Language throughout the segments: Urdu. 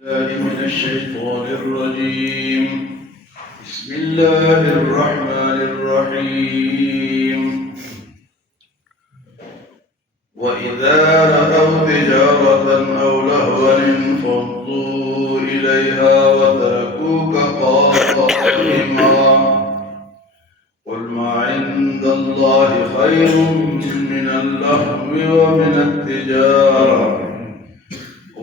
الله من الشيطان الرجيم. بسم الله الرحمن الرحيم. وإذا رأوا تجارة أو لهوا انفضوا إليها وتركوك قائما قل ما عند الله خير من اللهو ومن التجارة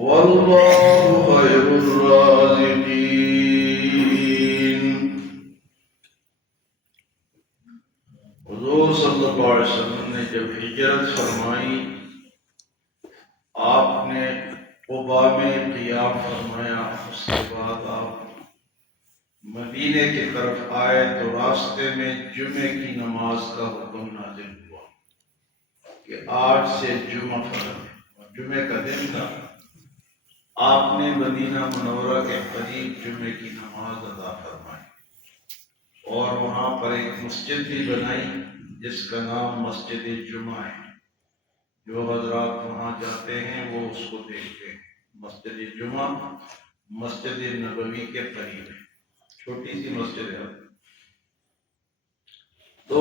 والله خير الرازقين. حضور صلی اللہ علیہ وسلم نے جب ہجرت فرمائی، آپ نے قباء میں قیام فرمایا، اس کے بعد آپ مدینے کی طرف آئے تو راستے میں جمعے کی نماز کا حکم نازل ہوا کہ آج سے جمعہ فرض ہے۔ جمعے کا دن تھا، آپ نے مدینہ منورہ کے قریب جمعے کی نماز ادا فرمائی اور وہاں پر ایک مسجد بھی بنائی جس کا نام مسجد جمعہ ہے۔ جو حضرات وہاں جاتے ہیں وہ اس کو دیکھتے ہیں۔ مسجد جمعہ مسجد نبوی کے قریب ہے، چھوٹی سی مسجد ہے۔ تو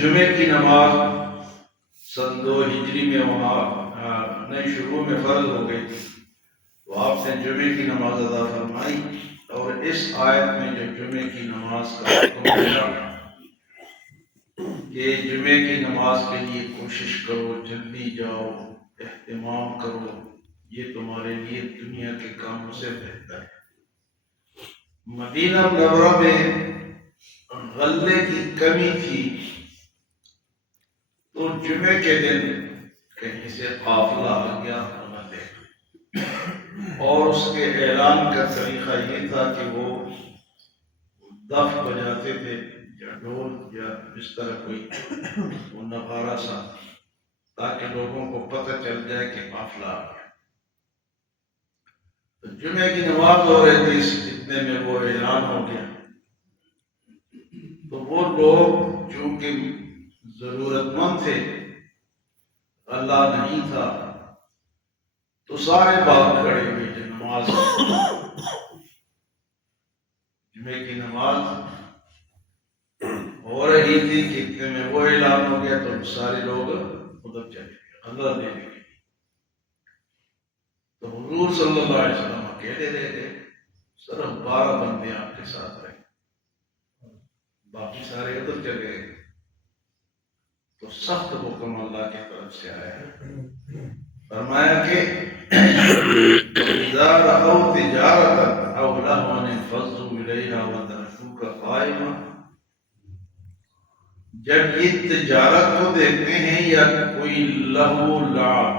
جمعے کی نماز سن 2 ہجری میں وہاں نئی شروع میں فرض ہو گئی تھی، تو آپ نے جمعے کی نماز ادا فرمائی اور اس آیت میں جو جمعے کی نماز کا حکم دیا کہ جمعے کی نماز کے لیے کوشش کرو، جلدی جاؤ، اہتمام کرو، یہ تمہارے لیے دنیا کے کاموں سے بہتر ہے۔ مدینہ منورہ میں غلے کی کمی تھی، تو جمعے کے دن کہیں سے قافلہ آ گیا غلے، اور اس کے اعلان کا طریقہ یہ تھا کہ وہ دف بجاتے تھے یا ڈھول یا اس طرح کوئی وہ نغارہ سا، تاکہ لوگوں کو پتہ چل جائے کہ قافلہ آ گیا۔ تو جمعے کی نماز ہو رہی تھی، اتنے میں وہ اعلان ہو گیا، تو وہ لوگ چونکہ ضرورت مند تھے، اللہ نہیں تھا، تو سارے باغ کھڑے ہوئے جو نماز جمعے کی نماز ہو رہی تھی کہ اتنے میں وہ اعلان ہو گیا، تو سارے لوگ ادھر چلے گئے اللہ دینے کے لیے۔ تو حضور صلی اللہ علیہ وسلم اکیلے رہ گئے، صرف 12 بندے آپ کے ساتھ رہے، باقی سارے ادھر چلے گئے۔ تو سخت حکم اللہ کی طرف سے آیا، فرمایا کہ اذا رأوا تجارة او لهوا انفضوا الیہا وترکوک قائما، جب یہ تجارت کو دیکھتے ہیں یا کوئی لہو لعب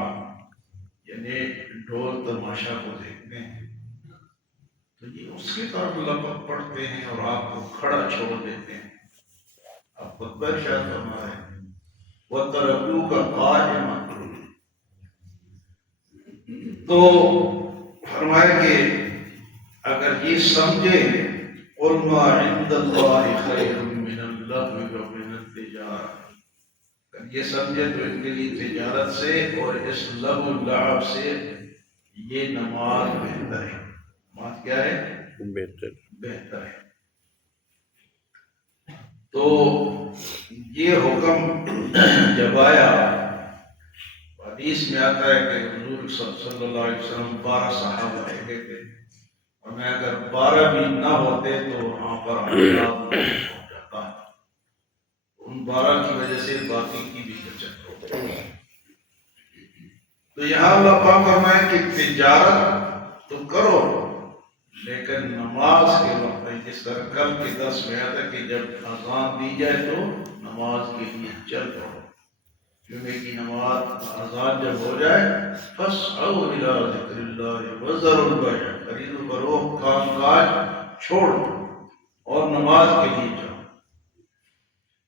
یعنی ڈھول تماشا کو دیکھتے ہیں، تو یہ اس کی طرف لپک پڑتے ہیں اور آپ کو کھڑا چھوڑ دیتے ہیں۔ آپ خطبہ ارشاد فرما رہے ہیں وَتَرَكُوكَ قَائِمًا، تو فرمایا کہ اگر یہ سمجھے قُلْ مَا عِنْدَ اللَّهِ خَيْرٌ مِّنَ اللَّهْوِ وَمِنَ التِّجَارَةِ، اگر یہ سمجھے تو ان کے لیے تجارت سے اور اس لہو لعب سے یہ نماز بہتر ہے۔ نماز کیا ہے؟ بہتر ہے۔ تو یہ حکم جب آیا، حدیث میں آتا ہے کہ حضور صلی اللہ علیہ وسلم 12 صحابہ رہ گئے تھے، اور میں اگر 12 بھی نہ ہوتے تو وہاں پر عذاب ہو جاتا ہے، ان 12 کی وجہ سے باقی کی بھی بچت ہوتی ہے۔ تو یہاں اللہ پاک فرمائے کہ تجارت تو کرو لیکن نماز کے وقت میں، جس طرح کل کے 10 میں آتا کہ جب اذان دی جائے تو نماز کے لیے چل پڑو۔ جمعے کی نماز اذان جب ہو جائے فَاسْعَوْا إِلَىٰ ذِكْرِ اللَّهِ وَذَرُوا الْبَيْعَ، خرید و فروخت کام کاج چھوڑ دو اور نماز کے لیے جاؤ۔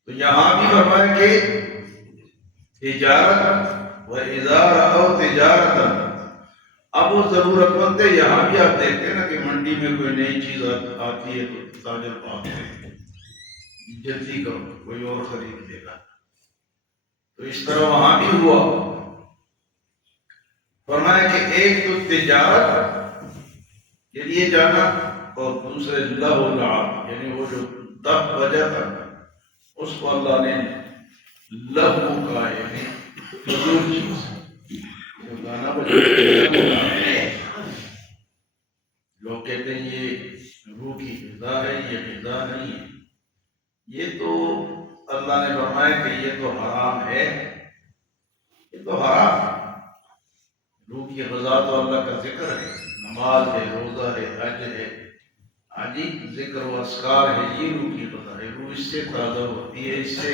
تو یہاں بھی فرمایا کہ تجارت وَإِذَا رَأَوْا تِجَارَةً، اب وہ ضرورت مند ہے۔ یہاں بھی آپ دیکھتے ہیں نا کہ منڈی میں کوئی نئی چیز آتی ہے تو تاجر پاتے ہیں جلدی کرو کوئی اور خرید لے گا، تو اس طرح وہاں بھی ہوا۔ فرمایا کہ ایک تو تجارت کے لیے جانا، اور دوسرے لہو لعب یعنی وہ جو 10 بجا تھا اس کو اللہ نے لہو کا یعنی فضول چیز جو گانا بجانا، لوگ کہتے ہیں یہ روح کی غذا ہے، یہ غذا نہیں ہے، یہ تو اللہ نے فرمایا کہ یہ تو حرام ہے، یہ تو حرام ہے۔ روح کی غذا تو اللہ کا ذکر ہے، نماز ہے، روزہ ہے، حج ہے، حجی ذکر و اذکار ہے، یہ روح کی غذا ہے۔ روح اس سے تازہ ہوتی ہے، اس سے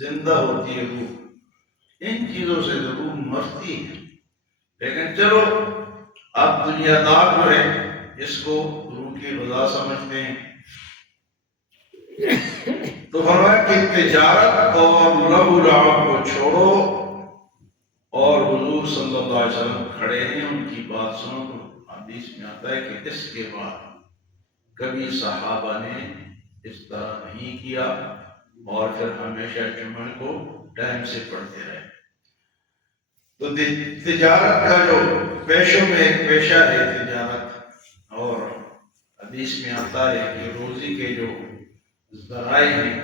زندہ ہوتی ہے روح، ان چیزوں سے ضرور مرتی ہے۔ لیکن چلو اب دنیا دار جو ہے اس کو روح کی غذا سمجھتے ہیں، تو فرمایا کہ تجارت اور لہو لعب کو چھوڑو، اور حضور صلی اللہ علیہ وسلم کھڑے ہیں، ان کی بات سنو۔ تو حدیث میں آتا ہے کہ اس کے بعد کبھی صحابہ نے اس طرح نہیں کیا، اور پھر ہمیشہ جمعہ کو ٹائم سے پڑھتے رہے۔ تو تجارت کا جو پیشوں میں ایک پیشہ ہے تجارت، اور حدیث میں آتا ہے کہ روزی کے جو ذرائع ہیں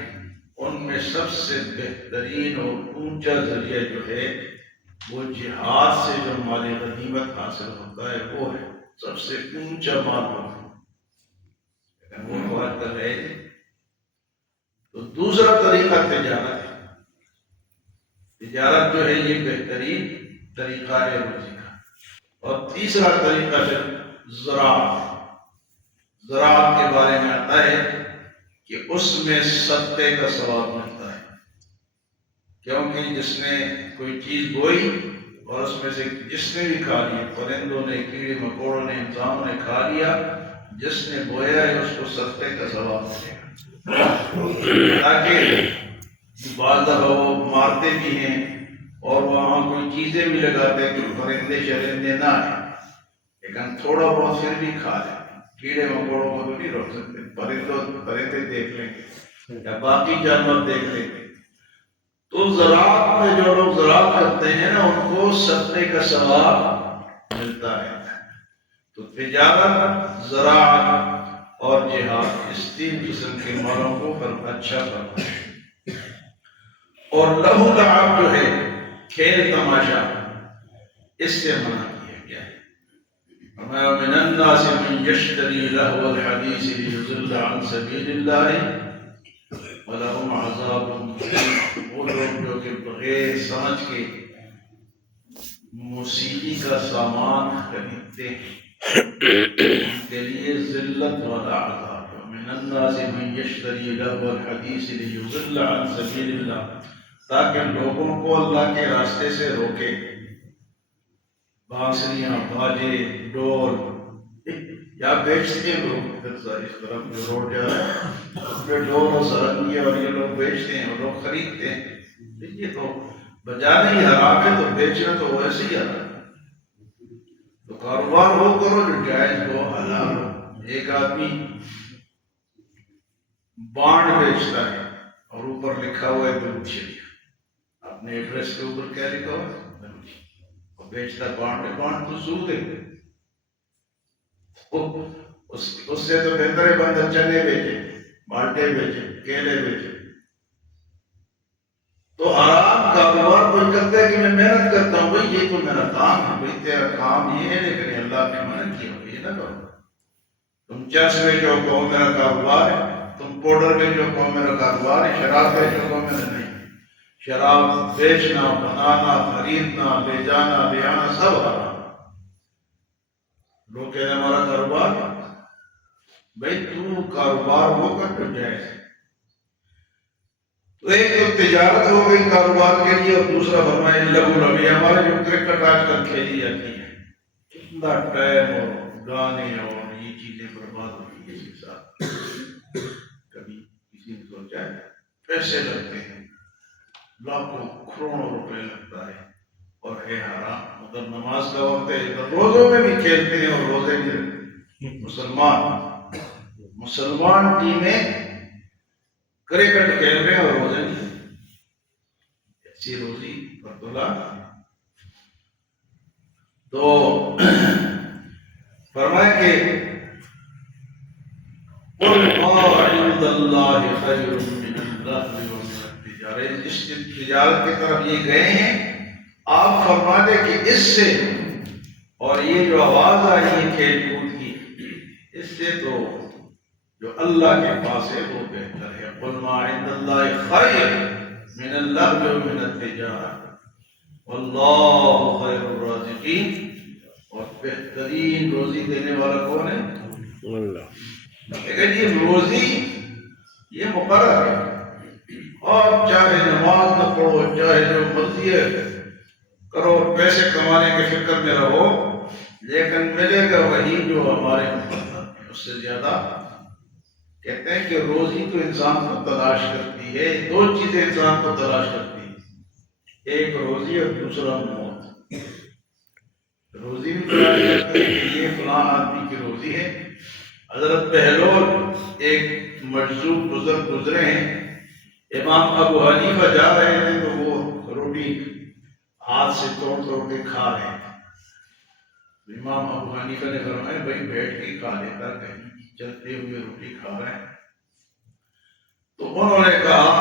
ان میں سب سے بہترین اور اونچا ذریعہ جو ہے وہ جہاد سے جو مال غنیمت حاصل ہوتا ہے وہ ہے سب سے اونچا مال ہوتا ہے، لیکن وہ بات کر رہے تھے۔ تو دوسرا طریقہ تجارت ہے، تجارت جو ہے یہ بہترین طریقہ ہے روزی کا۔ اور تیسرا طریقہ ہے زراعت۔ زراعت کے بارے میں آتا ہے کہ اس میں صدقے کا ثواب ملتا ہے، کیونکہ جس نے کوئی چیز بوئی اور اس میں سے جس نے بھی کھا لیا، پرندوں نے، کیڑے مکوڑوں نے، انسانوں نے کھا لیا، جس نے بویا ہے اس کو صدقے کا ثواب ملے گا۔ تاکہ بعض دفعہ وہ مارتے بھی ہیں اور وہاں کوئی چیزیں بھی لگاتے ہیں کہ پرندے شرندے نہ آئیں، لیکن تھوڑا بہت پھر بھی کھا لیں۔ کیڑے مکوڑوں کو تو نہیں روک سکتے، پرندے دیکھ لیں گے یا باقی جانور دیکھ لیں گے۔ تو زراعت میں جو لوگ زراعت کرتے ہیں نا ان کو صدقے کا ثواب ملتا ہے۔ تو تجارت، زراعت اور جہاد، اس تین قسم کے مالوں کو اچھا کرنا ہے۔ اور لہو لعب جو ہے کھیل تماشا، اس سے منع کیا گیا ہے۔ فرمایا من الناس من یشتری لہو الحدیث لیضل عن سبیل اللہ وَلَهُمْ عَذَابٌ مُّقِيمٌ۔ وہ لوگ جو کہ بغیر سمجھ کے موسیقی کا سامان خریدتے ہیں، ان کے لیے ذلت والا عذاب ہے۔ مِنَ النَّاسِ مَن يَشْتَرِي لَهْوَ الْحَدِيثِ لِيُضِلَّ عَن سَبِيلِ اللَّهِ، تاکہ لوگوں کو اللہ کے راستے سے روکے۔ بانسریاں، باجے، ڈول یا بیچتے ہیں لوگ، اس طرف جو روڈ جا رہا ہے اس پہ ڈول اور سرنگی اور یہ لوگ بیچتے ہیں اور لوگ خریدتے ہیں۔ یہ تو بجانا ہی حرام ہے، تو بیچنا تو ویسے ہی حرام ہے۔ تو کاروبار وہ کرو جو جائز ہو، حلال ہو۔ ایک آدمی بانڈ بیچتا ہے اور اوپر لکھا ہوا ہے درود شریف، اپنے ایڈریس کے اوپر کیا لکھا ہوا ہے؟ درود شریف، اور بیچتا بانڈ ہے۔ بانڈ تو سود ہے، اس سے تو بہتر ہے بندہ چنے بیچے، بالٹے بیچے، کیلے بیچے۔ تو حرام کاروبار کوئی کرتا ہے کہ میں محنت کرتا ہوں، بھائی یہ تو میرا کام ہے، بھائی تیرا کام یہ ہے، لیکن اللہ نے منع کیا یہ نہ کرو۔ تم چرس بیچو کہو میرا کاروبار ہے، تم پاؤڈر بیچو کہو میرا کاروبار ہے، شراب بیچو کہو میرا نہیں۔ شراب بیچنا، بنانا، خریدنا، لے جانا، لے آنا سب حرام۔ لوگ کہتے ہیں ہمارا کاروبار، بھائی تو کاروبار وہ کر جو جائز ہے۔ تو ایک تو تجارت ہو گئی کاروبار کے لیے، اور دوسرا فرمائے لہو لعب۔ ہمارے جو کرکٹ آج کل کھیلی جاتی ہے، کتنا ٹائم اور گانے اور یہ چیزیں برباد ہو گئی اس کے ساتھ۔ کبھی کسی نے سوچا ہے پیسے لگتے ہیں، لاکھوں کروڑوں روپے لگتا ہے اور ہے حرام۔ ادھر نماز کا وقت ہے، ادھر روزوں میں بھی کھیلتے ہیں اور روزے نہیں رکھتے۔ مسلمان ٹیمیں کرکٹ کھیل رہے ہیں اور روزے نہیں، ایسی روزی برطلا۔ تو فرمائے کہ اللہ خیر من اللہو ومن التجارۃ، اس تجارت کی طرف یہ گئے ہیں، آپ فرما دیں کہ اس سے اور یہ جو آواز آئی ہے کھیل کود کی، اس سے تو جو اللہ کے پاس ہے وہ بہتر ہے۔ قل ما عند اللہ خیر من اللہو ومن التجارۃ واللہ خیر الرازقین، اور بہترین روزی دینے والا کون ہے؟ اللہ۔ لیکن یہ روزی یہ مقرر ہے، اور چاہے نماز نہ پڑھو، چاہے جو مرضی ہے کرو، پیسے کمانے کے فکر میں رہو، لیکن ملے گا وہی جو ہمارے مقرر ہے، اس سے زیادہ۔ کہتے ہیں کہ روزی تو انسان کو تلاش کرتی ہے، دو چیزیں انسان کو تلاش کرتی ہیں، ایک روزی اور دوسرا موت۔ روزی بھی تلاش کرتے ہیں کہ یہ فلاں آدمی کی روزی ہے۔ حضرت بہلول ایک مجذوب بزرگ گزرے ہیں، امام ابو حنیفہ جا رہے تھے تو وہ روٹی ہاتھ سے توڑ توڑ کے کھا رہے ہیں۔ امام ابو حنیفہ نے فرمایا بھائی بیٹھ کے کھا لیتا، کہیں چلتے ہوئے روٹی کھا رہے ہیں۔ تو انہوں نے کہا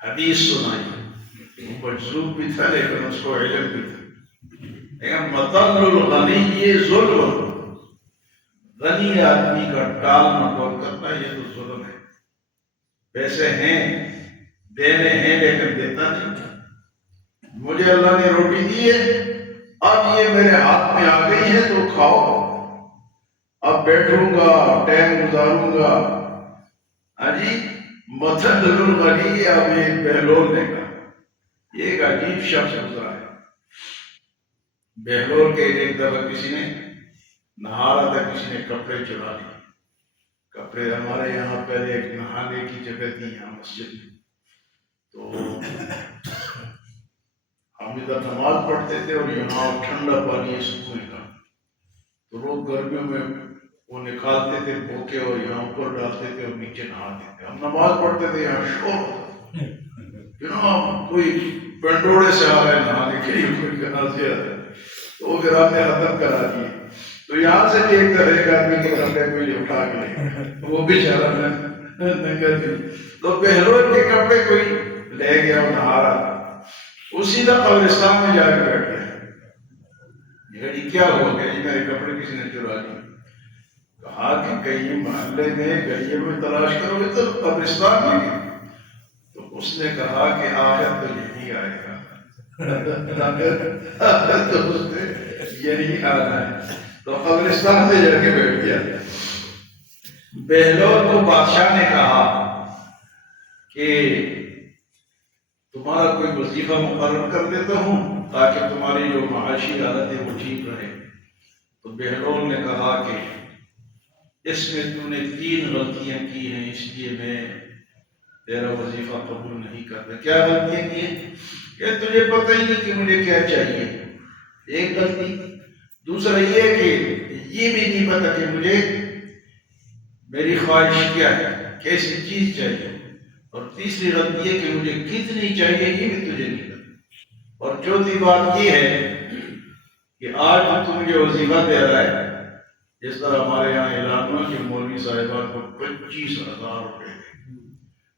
حدیث سنائی، وہ مجذوب بھی تھا لیکن اس کو علم بھی تھا، لیکن مطل الغنی ظلم، غنی آدمی کا ٹال مٹول کرنا یہ تو ظلم ہے۔ پیسے ہیں، دینے ہیں، لیکن دیتا نہیں۔ مجھے اللہ نے روٹی دی ہے، اب یہ میرے ہاتھ میں آ گئی ہے تو کھاؤ، اب بیٹھوں گا، ٹائم گزاروں گا۔ جی مثل الغنی، اب یہ بہلول نے کہا، یہ ایک عجیب شخص گزرا ہے۔ بہلول کے ایک دفعہ کسی نے نہا رہا تھا، کسی نے کپڑے چرا لیے۔ کپڑے ہمارے یہاں پہلے ایک نہانے کی جگہ تھی یہاں مسجد میں، تو ہم ادھر نماز پڑھتے تھے اور یہاں ٹھنڈا پانی ہے سکھنے کا، تو لوگ گرمیوں میں وہ نکالتے تھے بوکے اور یہاں اوپر ڈالتے تھے اور نیچے نہاتے تھے۔ ہم نماز پڑھتے تھے، یہاں شور جناب کوئی پنڈوڑے سے آ رہے نہانے کے لیے، کوئی کہاں سے آ رہے، تو پھر ہم نے ختم کرا دیے۔ تو یہاں سے بھی ایک طرح ایک آدمی کے کپڑے کوئی اٹھا کے لے، وہ بھی چلا ننگا تھی، تو بہلول کے کپڑے کوئی لے گیا، وہ نہا رہا تھا، وہ سیدھا قبرستان میں جا کے بیٹھ گیا۔ یہ کیا ہو گیا، یہ میرے کپڑے کسی نے چرا لیے۔ کہا کہ کہیں محلے میں گلیے میں تلاش کرو گے تو قبرستان میں گئے، تو اس نے کہا کہ آخر تو یہی آئے گا، آخر تو اس نے یہی آنا ہے، تو قبرستان میں جا کے بیٹھ گیا۔ بہلول کو بادشاہ نے کہا کہ تمہارا کوئی وظیفہ مقرر کر دیتا ہوں تاکہ تمہاری جو معاشی حالت ہے وہ ٹھیک رہے۔ تو بہلول نے کہا کہ اس میں تم نے 3 غلطیاں کی ہیں، اس لیے میں تیرا وظیفہ قبول نہیں کرتا۔ کیا غلطیاں کی ہیں؟ کہ تجھے پتہ ہی نہیں کہ مجھے کیا چاہیے، ایک غلطی۔ دوسرا یہ کہ یہ بھی نہیں پتا کہ مجھے میری خواہش کیا ہے، کیسی چیز چاہیے، اور تیسری غلطی ہے کہ مجھے کتنی چاہیے یہ بھی تجھے نہیں پتا۔ اور چوتھی بات یہ ہے کہ آج تو مجھے وظیفہ دے رہا ہے، جس طرح ہمارے یہاں اعلان ہوا کہ مولوی صاحبان کو 25,000 روپے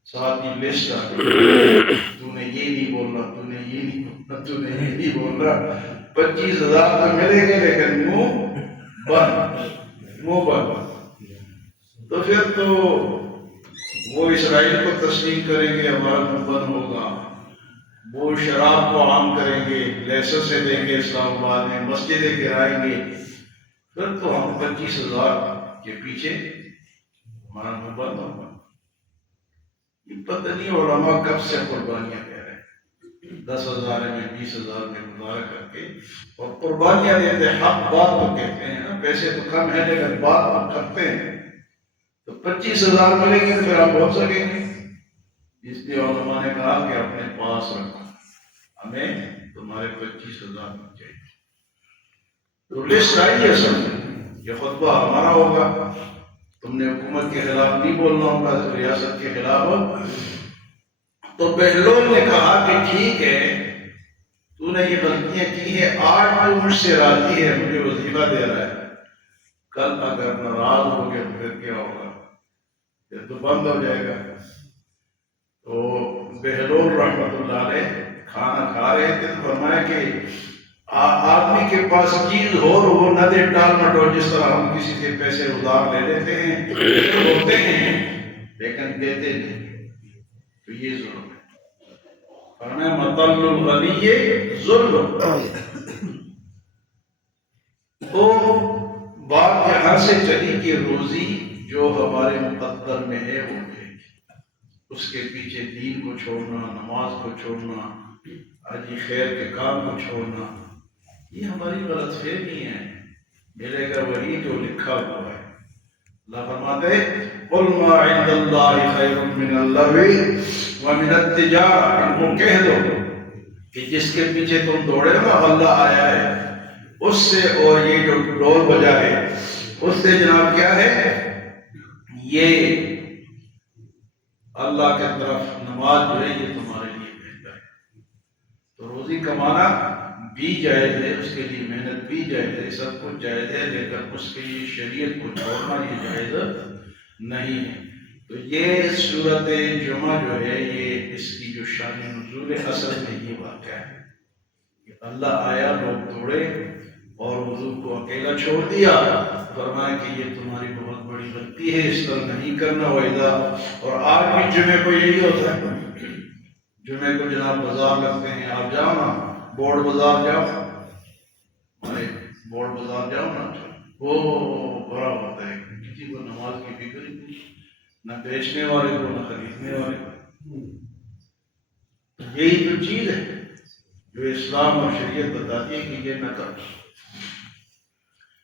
ساتھ ہی لسٹ آ گئی، تو نے یہ نہیں بول رہا، تو نے یہ نہیں بول رہا، تو نے یہ نہیں بول رہا، 25,000 تو ملیں گے لیکن منہ بند۔ تو پھر تو وہ اسرائیل کو تسلیم کریں گے، ہمارا منہ بند ہوگا، وہ شراب کو عام کریں گے، لائسنس دیں گے اسلام آباد میں، مسجدیں گرائیں گے، پھر تو ہم 25,000 کے پیچھے ہمارا منہ بند ہوگا۔ یہ پتہ نہیں علماء کب سے قربانیاں کہہ رہے ہیں، 10,000 میں 20,000 میں گزارا کر کے، اور قربانیاں دیتے ہیں، حق بات تو کہتے ہیں نا، پیسے تو کم ہے لیکن بات ہم کرتے ہیں، تو 25,000 ملیں گے پھر آپ بول سکیں گے۔ اس لیے علماء نے کہا کہ اپنے پاس رکھو، ہمیں تمہارے 25,000 چاہیے۔ تو لسٹ آئی ہے سب، یہ خطبہ ہمارا ہوگا، تم نے حکومت کے خلاف نہیں بولنا ہوگا، ریاست کے خلاف۔ تو بہلول نے کہا کہ ٹھیک ہے، تو نے یہ غلطیاں کی ہیں، آج تو مجھ سے راضی ہے، مجھے وظیفہ دے رہا ہے، کل اگر ناراض ہو گیا تو پھر کیا ہوگا؟ پھر تو بند ہو جائے گا۔ تو بہلول رحمۃ اللہ علیہ کھانا کھا رہے تھے، تو فرمایا کہ آدمی کے پاس چیز ہو اور وہ نہ دے ٹال مٹول، جس طرح ہم کسی سے پیسے ادھار لے لیتے ہیں ہوتے ہیں لیکن دیتے نہیں، تو یہ ظلم ہے۔ فرمایا مطل الغنی ظلم۔ تو بات یہاں سے چلی کہ روزی جو ہمارے مقدر میں ہے وہ ہے، اس کے پیچھے دین کو چھوڑنا، نماز کو چھوڑنا، حاجی خیر کے کام کو چھوڑنا، یہ ہماری غلط فہمی ہے۔ ملے گا وہی جو لکھا ہوا ہے۔ اللہ فرماتے ہیں قل ما عند اللہ خیر من اللہو ومن التجارہ، ان کو کہہ دو کہ جس کے پیچھے تم دوڑے نا اللہ آیا ہے اس سے، اور یہ جو ڈول بجا ہے اس سے جناب کیا ہے، یہ اللہ کے طرف نماز جو ہے یہ تمہارے لیے بہتر ہے۔ تو روزی کمانا بھی جائز ہے، اس کے لیے محنت بھی جائز ہے، سب کچھ جائز ہے، لیکن اس کے لیے شریعت کو چھوڑنا یہ جائز نہیں ہے۔ تو یہ سورۃ جمعہ جو ہے یہ اس کی جو شان نزول اصل میں یہ واقعہ ہے کہ اللہ آیا، لوگ دوڑے اور حضور کو اکیلا چھوڑ دیا، فرمایا کہ یہ تمہاری بہت بڑی غلطی ہے، اس طرح نہیں کرنا۔ اور آج بھی جمعے کو یہی ہوتا ہے، جمعے کو جناب بازار لگتے ہیں، آپ جاؤ نا بورڈ بازار جاؤ، بورڈ بازار جاؤ نا، وہ بڑا ہوتا ہے، کسی کو نماز کی فکر نہیں، نہ بیچنے والے کو نہ خریدنے والے کو۔ یہی تو چیز ہے جو اسلام اور شریعت بتاتی ہے کہ یہ نہ کرو۔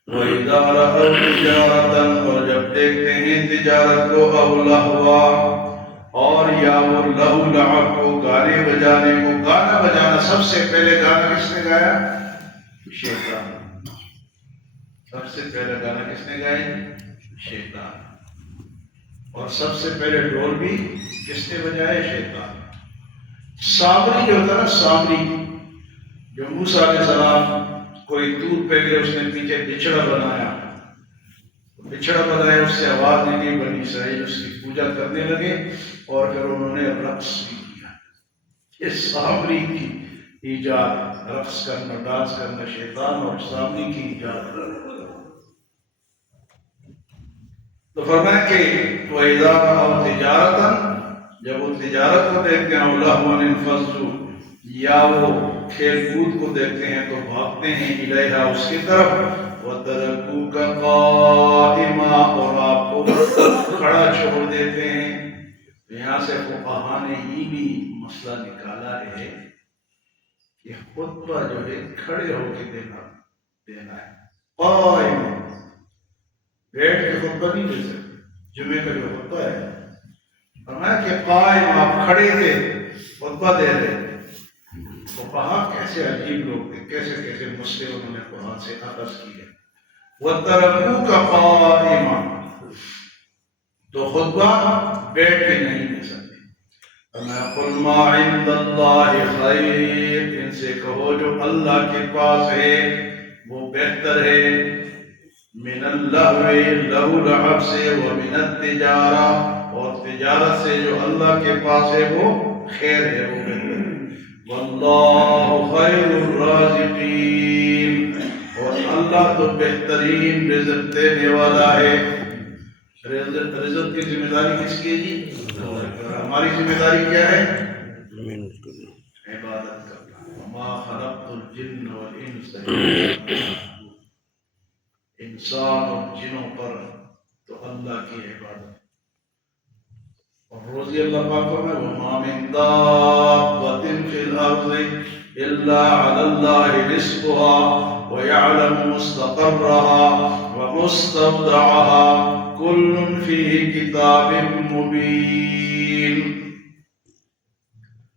وَإِذَا رَأَوْا تِجَارَةً، اور جب دیکھتے ہیں تجارت کو، أَوْ لَهْوًا، اور یا وہ لہو لعب کو، گانے بجانے کو۔ گانا بجانا، سب سے پہلے گانا کس نے گایا؟ شیطان۔ سب سے پہلے گانا کس نے گایا؟ شیطان۔ اور سب سے پہلے ڈھول بھی کس نے بجایا؟ شیطان۔ سامری جو تھا نا، سامری جو موسیٰ علیہ السلام کوئی دور پہ گئے، اس نے پیچھے بچڑا بنایا، بچڑا بنایا، اس سے آواز نکلی، بنی اسرائیل اس کی پوجا کرنے لگے، اور پھر انہوں نے رقص بھی کیا۔ یہ سامری کی ایجاد، رقص کرنا، ڈانس کرنا شیطان اور سامری کی ایجاد۔ تو فرمایا کہ وَإِذَا رَأَوْا تِجَارَةً، جب وہ تجارت کو دیکھتے ہیں، أَوْ لَهْوًا انفضوا، یا وہ کھیل کود کو دیکھتے ہیں تو بھاگتے ہیں الیہا، اس کی طرف، وَتَرَكُوكَ قَائِمًا، اور آپ کو کھڑا چھوڑ دیتے ہیں۔ یہاں سے فقہاء نے یہ بھی مسئلہ نکالا ہے کہ خطبہ جو ہے کھڑے ہو کے دینا ہے، قائم، بیٹھ کے خطبہ نہیں دے سکتے۔ جمعے کا جو خطبہ ہے فرمایا کہ قائم، آپ کھڑے تھے خطبہ دے رہے تھے۔ فقہاء کیسے عجیب لوگ تھے، کیسے کیسے مسئلے انہوں نے قرآن سے اخذ کیے۔ وَتَرَكُوكَ قَائِمًا، تو خطبہ بیٹھ کے نہیں دے سکتے۔ قُلْ مَا عِندَ اللَّهِ خَيْرٌ، ان سے کہو جو اللہ کے پاس ہے وہ بہتر ہے، من اللہو، لہو لعب سے، ومن التجارہ، اور تجارت سے، جو اللہ کے پاس ہے وہ خیر ہے، وہ بہتر ہے۔ واللہ خیر الرازقین، اور اللہ تو بہترین رزق دینے والا ہے۔ رزق کی ذمہ داری کس کی ہے جی؟ ہماری ذمہ داری کیا ہے؟ عبادت کرنا۔ وما خلقت الجن والانس الا ليعبدون، انسان اور جنوں پر تو اللہ کی عبادت۔ اور روزی اللہ پاک میں وما من دابۃ فی الارض الا علی اللہ رزقها ويعلم مستقرها ومستودعها كل فی کتاب مبین۔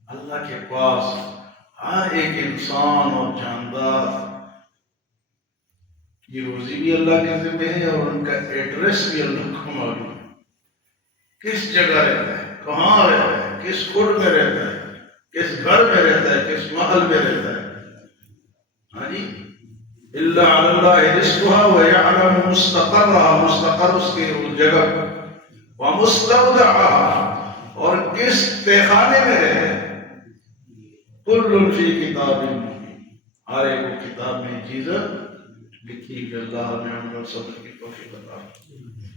اللہ کے پاس ہر ایک انسان اور جاندار کی روزی بھی اللہ کے ذمہ ہے، اور ان کا ایڈریس بھی اللہ کو معلوم ہے، کس جگہ رہتا ہے، کہاں رہتا ہے، کس خود میں رہتا ہے، کس گھر میں رہتا ہے، کس محل میں رہتا ہے۔ ہاں جی، الا علی اللہ رزقها ويعلم مستقرها، مستقر اس کے جگہ، ومستودعہ اور کس تہخانے میں رہے، کل فی کتاب مبین، ہر ایک کتاب میں چیز لکھی کہ اللہ نے ہم کو صبر کی توفیق عطا فرمائے۔